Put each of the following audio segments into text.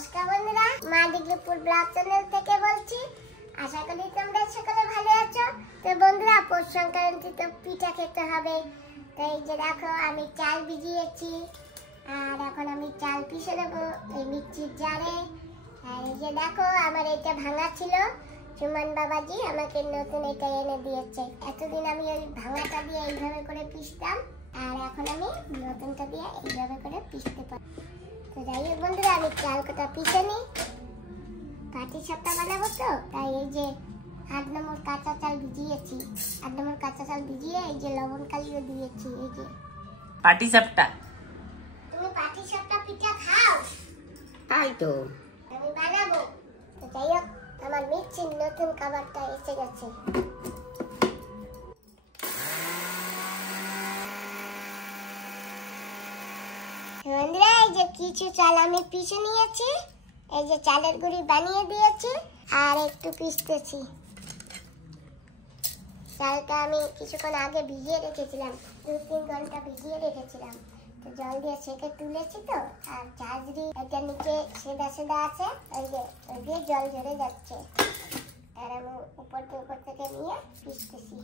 নমস্কার বন্ধুরা, মা ডিগ্রিপুর ব্লগ চ্যানেল থেকে বলছি। আশা করি তোমরা সকলে ভালো আছো। তো বন্ধুরা, পৌষ সংক্রান্তিতে পিঠা খেতে হবে। তো এই যে দেখো, আমি চাল ভিজিয়েছি আর এখন আমি চাল পিষে দেবো এই মিক্সির জারে। আর এই যে দেখো, আমার এটা ভাঙা ছিল, সুমন বাবাজি আমাকে নতুন এটা এনে দিয়েছে। এতদিন আমি ওই ভাঙাটা দিয়ে এইভাবে করে পিষতাম, আর এখন আমি নতুনটা দিয়ে এইভাবে করে পিষতে পারি। তো যাই হোক বন্ধুরা, আমি চাল কটা পিষে নিই, পাটি সাপটা বানাবো। তো তাই এই যে 8 নম্বর কাঁচা চাল ভিজিয়েছি, 8 নম্বর কাঁচা চাল ভিজিয়ে এই যে লবণ কালিও দিয়েছি। এই যে পাটি সাপটা। তুমি পাটি সাপটা পিঠা খাও? তাই তো আমি বানাবো। তো যাই হোক, আমার মিক্সির নতুন খাবারটা এসে গেছে। বন্ধুরা, এই যে কিছু চাল আমি পিষে নিয়েছি, এই যে চালের গুঁড়ি বানিয়ে দিয়েছি আর একটু পিষতেছি। চালটা আমি কিছুক্ষণ আগে ভিজিয়ে রেখেছিলাম, 2-3 ঘন্টা ভিজিয়ে রেখেছিলাম। তো জল দিয়ে ছেঁকে তুলেছি। তো আর চালগুড়ি এটা নিচে সেদা সেদা আছে, ওই দিয়ে জল ঝরে যাচ্ছে, আর আমি উপর থেকে নিয়ে পিষতেছি।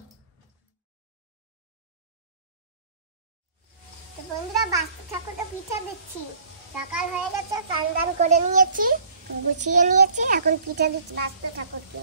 তো বন্ধুরা, বাস্তু ঠাকুরটা পিঠা দিচ্ছি। সকাল হয়ে গেছে, স্নান দান করে নিয়েছি, গুছিয়ে নিয়েছি, এখন পিঠা দিচ্ছি বাস্তু ঠাকুরকে।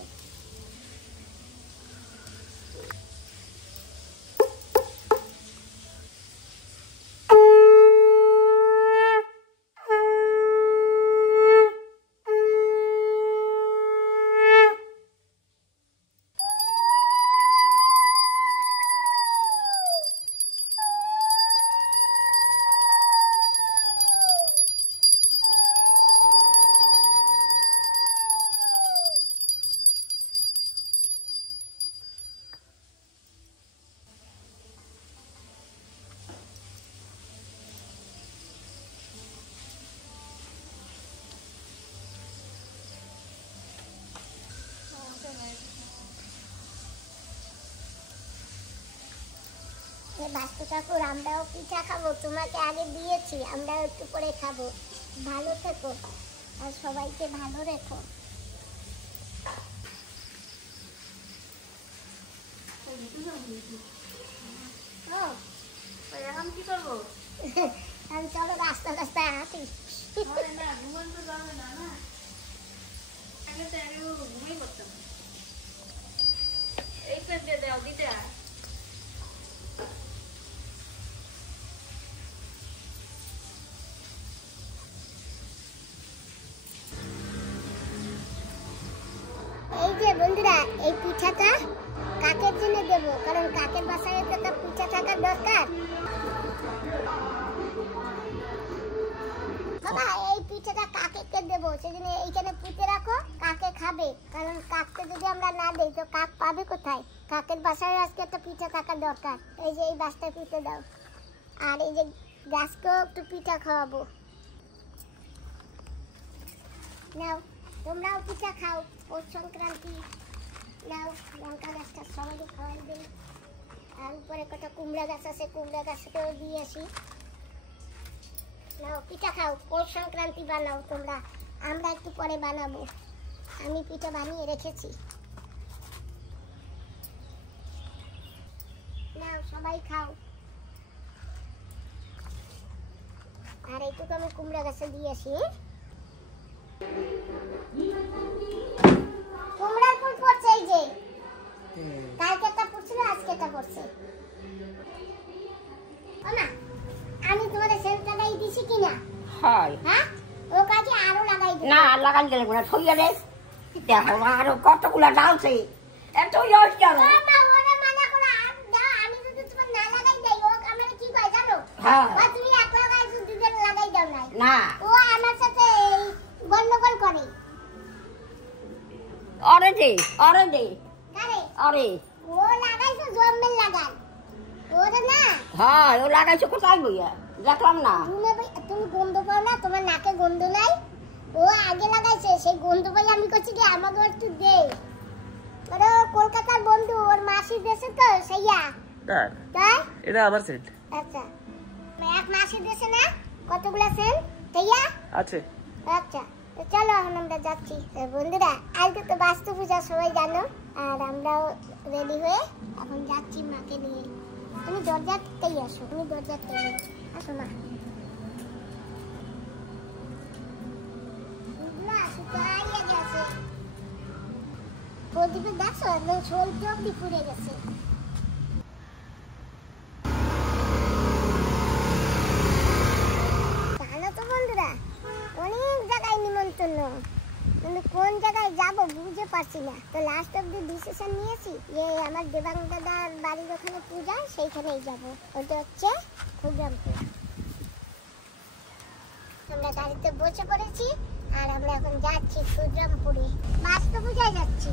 বাস্তু ঠাকুর, আমরাও পিঠা খাবো, তোমাকে আগে দিয়েছি, আমরাও একটু পরে খাবো। ভালো থেকো আর সবাইকে ভালো রেখো। এখন কি করবো? আমি চলো রাস্তায় হাঁটি। ঘুমিয়ে পড়তাম। এই পেটে দাও দিতে। এই যে বন্ধুরা, এই পিঠাটা কাকের জন্য দেবো, কারণ কাকের বাসায় তো পিঠা থাকার দরকার। বাবা, এই পিঠাটা কাকে দেবো, সেজন্য এইখানে পুঁতে রাখো, কাকে খাবে। কারণ কাককে যদি আমরা না দেই তো কাক পাবে কোথায়? কাকের বাসায় আজকে একটা পিঠা থাকার দরকার। এই যে এই বাসটায় পুঁতে দাও, আর এই যে গাছকেও একটু পিঠা খাওয়াবো। নাও, তোমরাও পিঠা খাও, পৌষ সংক্রান্তি। নাও, লঙ্কা গাছটা সবাইকে খাওয়াই দিই। আর উপরে কটা কুমড়া গাছ আছে, কুমড়া গাছকেও দিয়ে আসি। নাও, পিঠা খাও, পৌষ সংক্রান্তি বানাও তোমরা, আমরা একটু পরে বানাবো। আমি পিঠা বানিয়ে রেখেছি। নাও, সবাই খাও। আর এইটুকু আমি কুমড়া গাছে দিয়ে আসি। কুমড়ার ফুল পড়ছে, এই যে কালকে একটা পড়ছিল, আজকে একটা পড়ছে। ও না, আমি তোমাদের সেন্ট লাগাই দিছি কিনা? হয়। হ্যাঁ, ও কাজে আরো লাগাই দিই। না, লাগাই দিলে না, থইয়া দে। দেখো আরো কতগুলা ডালছে, এত ইয়স কেন? বাবা, ওরে মানা করে আর দাও, আমি যদি তোমার না লাগাই দেই, ও আমার কি কয় জানো? হ্যাঁ। ও তুমি এক লাগাই দুজন লাগাই দাও নাই। না, ও আমার সাথে গন্ডগোল করে। অরে দে কারে? অরে। ও লাগাইছো জম্মেল লাগাই, ওরে না। হ্যাঁ, ও লাগাইছো কোথায় বইয়া দেখলাম না। তুমি গন্ধ পাও না? তোমার নাকে গন্ধ নাই? ও আগে লাগাইছে, সেই গন্ধ পাই আমি করছি কি আমাকে একটু দে। ওরে কলকাতার বন্ধু, ওর মাসি দেশে তো সেইয়া। তাই এটা আমার সেট। আচ্ছা, এক মাসি দেশে না কতগুলা সেন সেইয়া আছে। আচ্ছা, তো চলো এখন আমরা যাচ্ছি। বন্ধুরা আজকে তো বাস্তু পূজা সবাই জানো, আর আমরাও রেডি হয়ে এখন যাচ্ছি মাকে নিয়ে। তুমি দরজাতেই আসো, তুমি দরজাতেই আসো মা। প্রদীপে দেখছো একদম সূর্য অব্দি পুড়ে গেছে। জানো তো বন্ধুরা অনেক জায়গায় নিমন্ত্রণ, কিন্তু কোন জায়গায় যাব বুঝতে পারছি না। তো লাস্ট অব্দি ডিসিশন নিয়েছি যে আমার দেবাং দাদার বাড়ির ওখানে পূজা, সেইখানেই যাব। ওটা হচ্ছে খুবরামপুর। আমরা গাড়িতে বসে পড়েছি আর আমরা এখন যাচ্ছি খুবরামপুরে, বাস্তু পূজায় যাচ্ছি।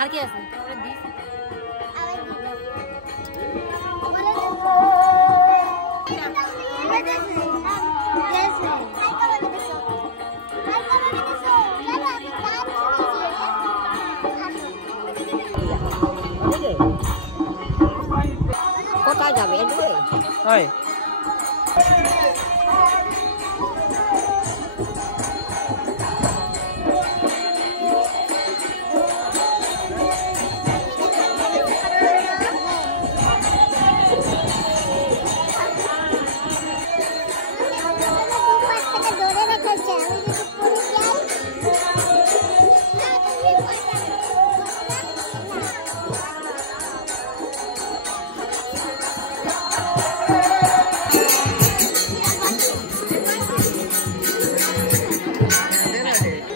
আর কি আছে কোথায় যাবে? হয়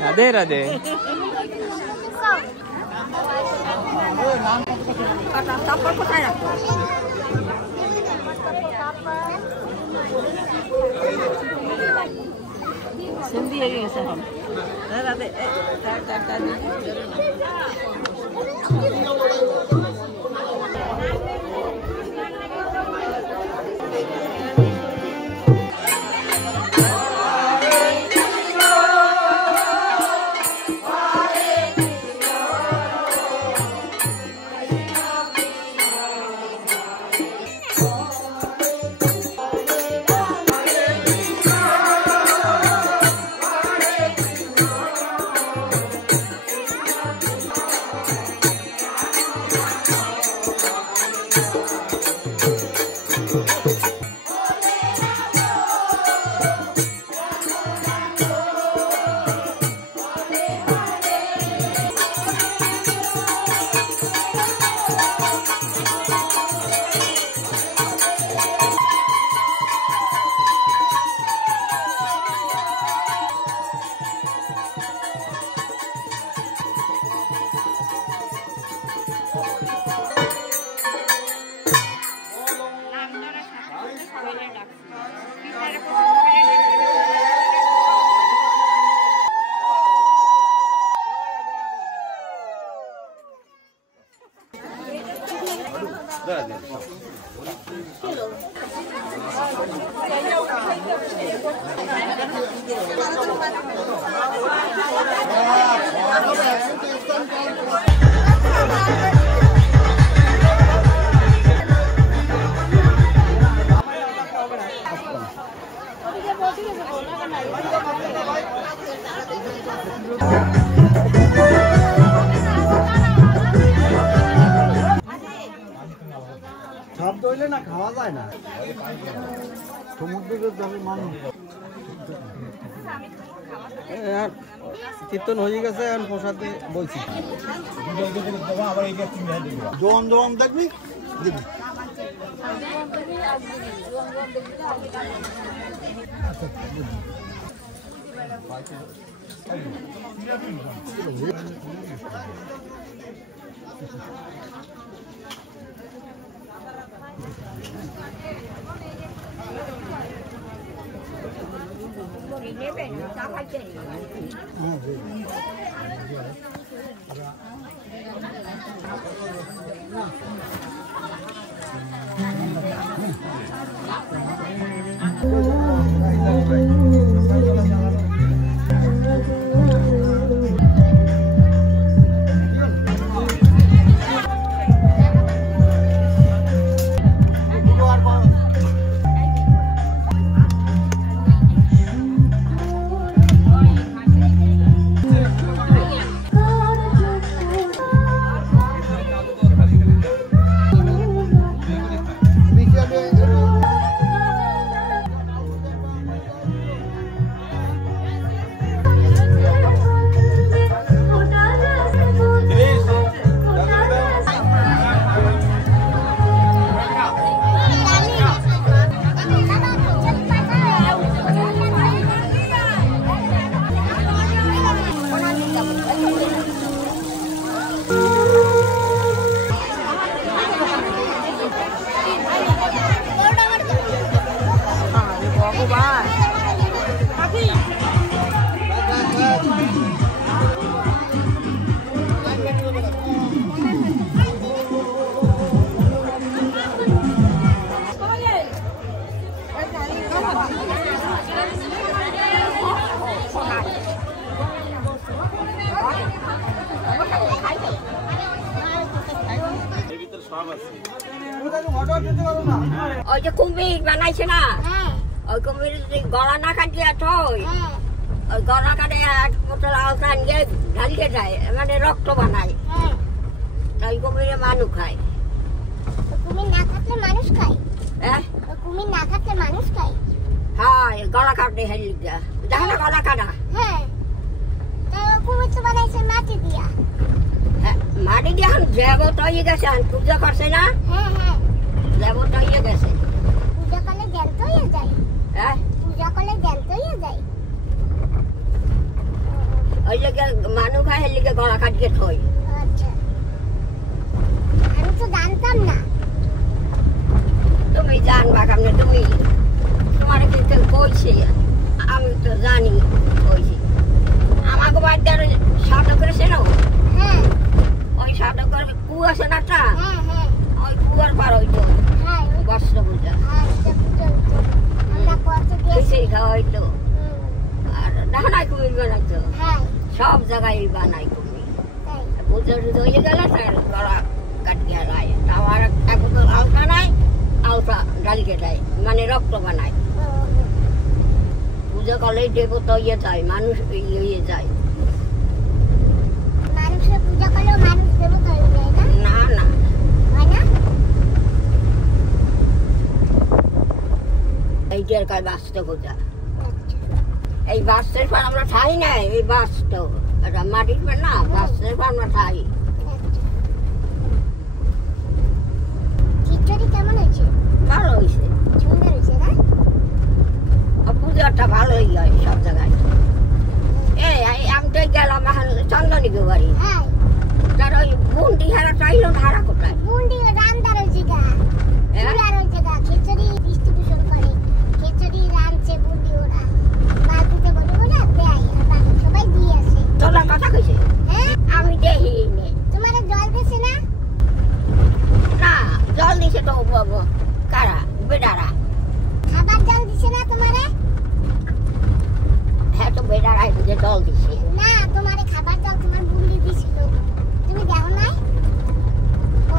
রাধে রাধে। তারপর কোথায় রাখবো? সিন্ধি এগিয়ে গেছে এখন। রাধে শব্দ হইলে না খাওয়া যায় না সমুদ্রের জলে মানুষ কীর্তন হয়ে গেছে এখন প্রসাদে বলছি জোয়ান জোয়ান দেখবি দিবি ওই যে কুমির বানাইছে না ওই কুমির গলা না কাটিয়ে থই ওই গলা কাটে বোতল আলতা নিয়ে ঢালিয়ে যায় মানে রক্ত বানায় তাই কুমিরে মানুষ খায় কুমির না কাটলে মানুষ খায় হ্যাঁ কুমির না কাটলে মানুষ খায় হ্যাঁ গলা কাটে হেলি দেখো না গলা কাটা হ্যাঁ তো কুমির তো বানাইছে মাটি দিয়া মাটি দিয়ে এখন দেবতা হয়ে গেছে পূজা করছে না হ্যাঁ হ্যাঁ দেবতা হয়ে গেছে পূজা করলে জ্যান্ত হয়ে যায় হ্যাঁ পূজা করলে জ্যান্ত হয়ে যায় ওই লেগে মানুষ খায় হের লেগে গলা কাটিয়ে থই আচ্ছা আমি তো জানতাম না তুমি জানবা কেমনে তুমি তোমার কিন্তু কইছি আমি তো জানি কইছি আমাকে বাড়িতে সাদা করেছে না হ্যাঁ ওই সাদা করে কুয়া আছে না একটা হ্যাঁ হ্যাঁ ওই কুয়ার পার হইতো হ্যাঁ বস্ত্র পূজা আমরা কত গেছি খিচুড়ি খাওয়া হইতো আর দেখো না কুমির বানাইতো হ্যাঁ সব জায়গায় বানাই কুমির তাই পূজা টুজা হয়ে গেলে তার গলা কাটিয়ে রায় আমার এক বোতল আলতা নাই আলতা ডালিকে দেয় মানে রক্ত বানায় পূজা করলেই দেবতা ইয়ে যায় মানুষ ইয়ে যায় মানুষের পূজা করলেও মানুষ দেবতা হয়ে যায় না না না হয় না এইটার কাজ বাস্তব পূজা এই বাস্তের পর আমরা ঠাই নাই এই বাস্তব এটা মাটির পর না বাস্তের পর আমরা ঠাই খিচুড়ি কেমন হয়েছে ভালো হয়েছে সুন্দর হয়েছে না পূজাটা ভালোই হয় সব জায়গায় আমি তো গেলাম এখন চন্দনী বাড়ি হ্যাঁ তার ওই বুন্দি হারা চাইলো হারা কোথায় বুন্দি রান্দার ওই জায়গা চুলার ওই জায়গা খিচুড়ি ডিস্ট্রিবিউশন করে খিচুড়ি রাঁধছে বুন্দি ওরা বালতিতে বলে বলে দেয় আর বাকি সবাই দিয়ে আসে তোলার কথা কইছে হ্যাঁ আমি দেখি দিছে তো কারা বেডারা খাবার জল দিছে না তোমারে? হ্যাঁ তো বেডারাই বুঝে জল দিছে না তোমারে খাবার জল তোমার বুড়ি দিছিল, তুমি দেখো নাই? ও